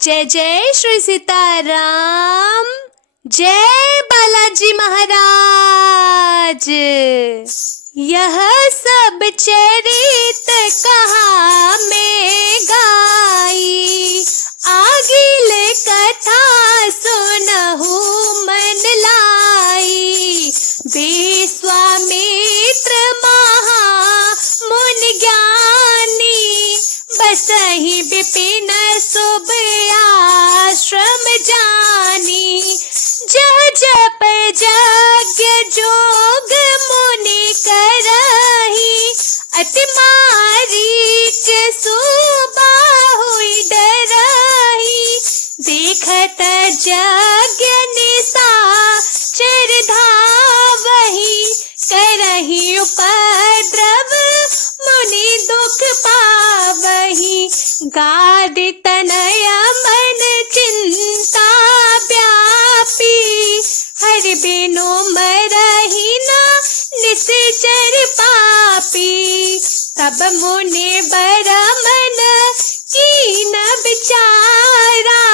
जय जय श्री सीताराम। जय बालाजी महाराज। यह सब चरित कहा में गाई, आगिल कथा सुनहु मन लाई। विश्वामित्र महा मुनि ज्ञानी, बसहि विपिन शुभ आश्रम जानी। जह जप यज्ञ जोग मुनि करहि, अति मारीच सुबाहुइ डरहि। देखत यज्ञ निशाचर धावहि, करहि उपद्रव मुनि दुख पावहि। गादि तनया मन चिंता व्यापी, हरि बिनु मरहि न निश्चर पापी। तब मुनि बर मन कीन विचारा,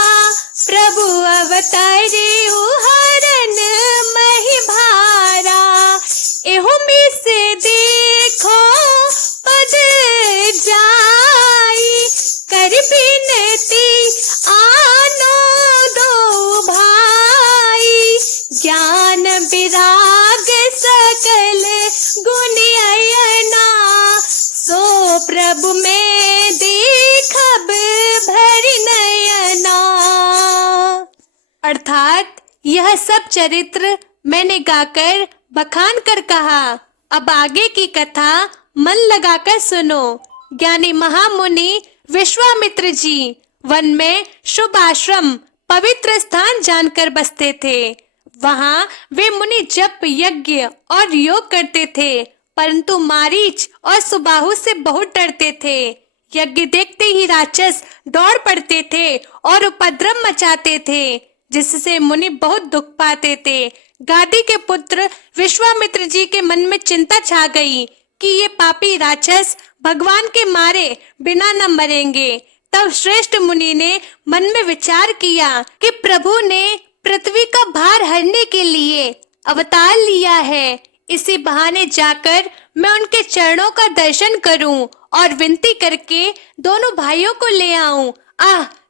प्रभु अवतरे हरन महि भारा। एहु मिस देखो पद जाई, कर बिनती आनो दो भाई। ज्ञान विराग सकल गुण अयना, सो प्रभु में देखब भरि नयना। अर्थात यह सब चरित्र मैंने गाकर बखान कर कहा। अब आगे की कथा मन लगाकर सुनो। ज्ञानी महामुनि विश्वामित्र जी वन में शुभ आश्रम पवित्र स्थान जानकर बसते थे। वहाँ वे मुनि जप यज्ञ और योग करते थे, परंतु मारीच और सुबाहु से बहुत डरते थे। यज्ञ देखते ही राक्षस दौड़ पड़ते थे और उपद्रव मचाते थे, जिससे मुनि बहुत दुख पाते थे। गादी के पुत्र विश्वामित्र जी के मन में चिंता छा गई कि ये पापी राक्षस भगवान के मारे बिना न मरेंगे। तब श्रेष्ठ मुनि ने मन में विचार किया कि प्रभु ने पृथ्वी का भार हरने के लिए अवतार लिया है। इसी बहाने जाकर मैं उनके चरणों का दर्शन करूं और विनती करके दोनों भाइयों को ले आऊं।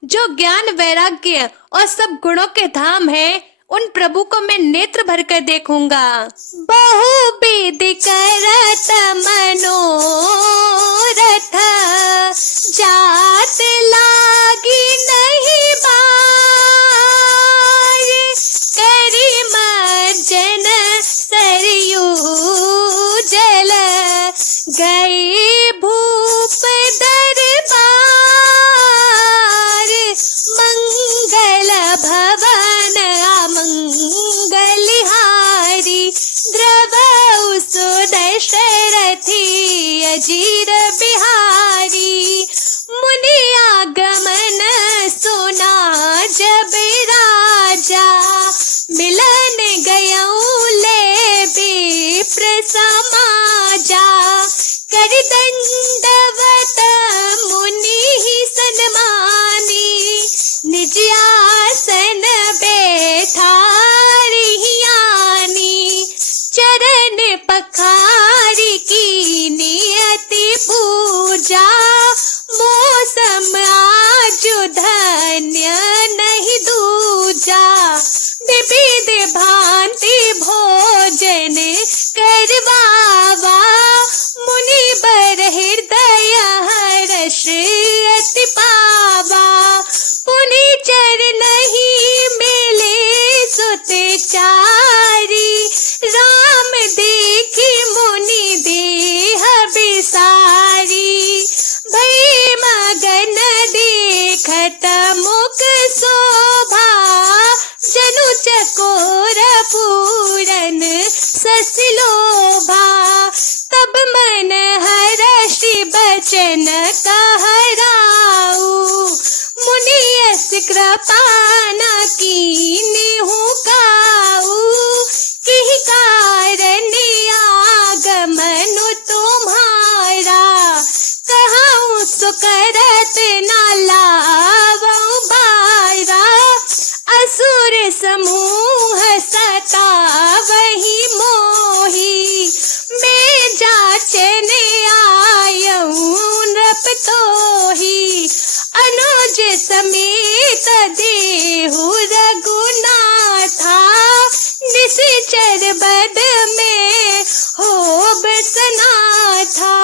जो ज्ञान वैराग्य और सब गुणों के धाम है, उन प्रभु को मैं नेत्र भर कर देखूंगा। बहुविध करत मनोरथ, जात लागी नहीं बार। करि मर्जन सरयू जल, गए भूप दरबार। मंगल भवन अमंगलिहारी, द्रवउ सुदशरथी अजीर बिहारी। मुनि आगमन सुना जब राजा, मिलन गयऊ ले विप्र समाजा। कर दंडवत मुनि सन्मानी, निज आसन बैठारियानी। चरण पखारी की नियति पूजा, मौसम आजु धन्य नहीं दूजा। विविध भांति भोजन करवावा, मुनि बर हृदय हर्ष अति पावा। पुनि चर नहीं मिले सुते चारी, राम देखी मुनि देह बिसारी। भई मगन देखत मुख शोभा, जनु चकोर पूरन ससलोभा। तब मन हर्षि बचन कहराऊ, मुनि यस कृपा न कीन्हु काऊ। किहि कारण आगमन तुम्हारा, कहूँ सो करत न लावऊं बारा। समेत देहु रघुनाथा, निशिचर बद में हो बसना था।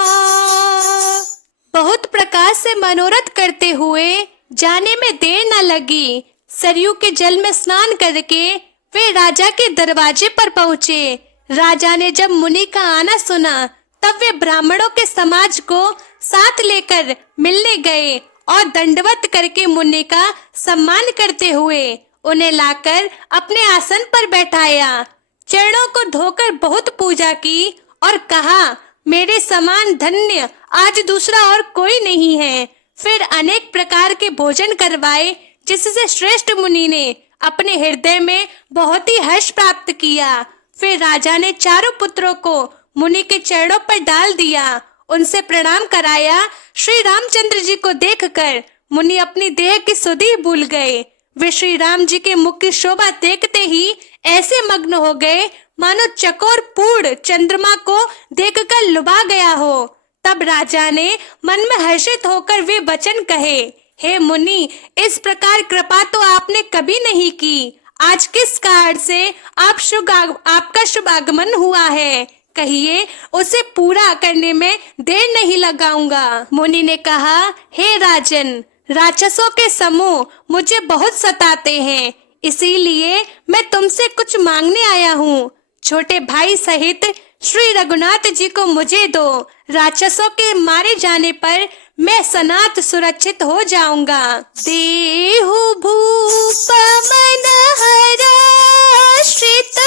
बहुत प्रकार से मनोरथ करते हुए जाने में देर न लगी। सरयू के जल में स्नान करके वे राजा के दरवाजे पर पहुंचे। राजा ने जब मुनि का आना सुना तब वे ब्राह्मणों के समाज को साथ लेकर मिलने गए और दंडवत करके मुनि का सम्मान करते हुए उन्हें लाकर अपने आसन पर बैठाया। चरणों को धोकर बहुत पूजा की और कहा, मेरे समान धन्य आज दूसरा और कोई नहीं है। फिर अनेक प्रकार के भोजन करवाए, जिससे श्रेष्ठ मुनि ने अपने हृदय में बहुत ही हर्ष प्राप्त किया। फिर राजा ने चारों पुत्रों को मुनि के चरणों पर डाल दिया, उनसे प्रणाम कराया। श्री रामचंद्र जी को देखकर मुनि अपनी देह की सुधि भूल गए। वे श्री राम जी के मुख की शोभा देखते ही ऐसे मग्न हो गए मानो चकोर पूर्ण चंद्रमा को देखकर लुभा गया हो। तब राजा ने मन में हर्षित होकर वे वचन कहे, हे मुनि, इस प्रकार कृपा तो आपने कभी नहीं की। आज किस कारण से आपका शुभ आगमन हुआ है, कहिए, उसे पूरा करने में देर नहीं लगाऊंगा। मुनि ने कहा, हे राजन, राक्षसों के समूह मुझे बहुत सताते हैं, इसीलिए मैं तुमसे कुछ मांगने आया हूँ। छोटे भाई सहित श्री रघुनाथ जी को मुझे दो। राक्षसों के मारे जाने पर मैं सनात सुरक्षित हो जाऊंगा। देहु भूप मन हराश्रित,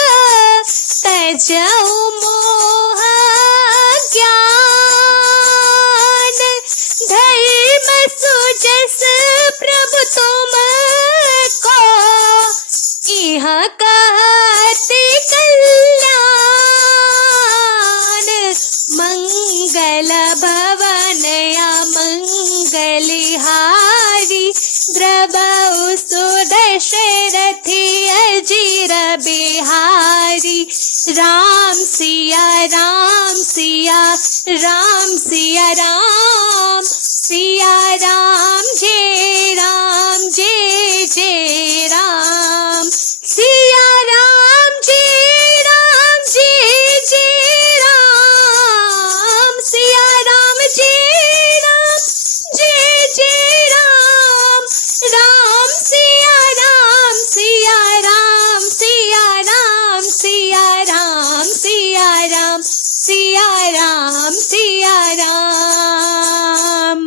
तजौ मोह ज्ञान, धर्म सुजस प्रभु तुम को, इह कहते कल्याण, मंगल भवनया मंगलिहारी, द्रवौ सुदशरथी अजीर बिहारी। राम सिया राम सिया राम सिया राम, सिया राम जय जय राम, सिया राम जय जय राम, सिया राम जय राम, राम सिया राम सिया राम, सिया राम सिया राम, सिया राम सिया राम, सिया राम।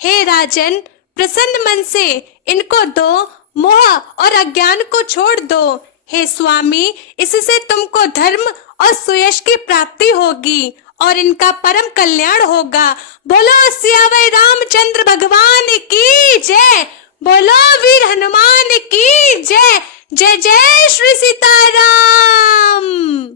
हे राजन, प्रसन्न मन से इनको दो, मोह और अज्ञान को छोड़ दो। हे स्वामी, इससे तुमको धर्म और सुयश की प्राप्ति होगी और इनका परम कल्याण होगा। बोलो सियावर रामचंद्र भगवान की जय, बोलो वीर हनुमान की जय। जय जय श्री सीताराम।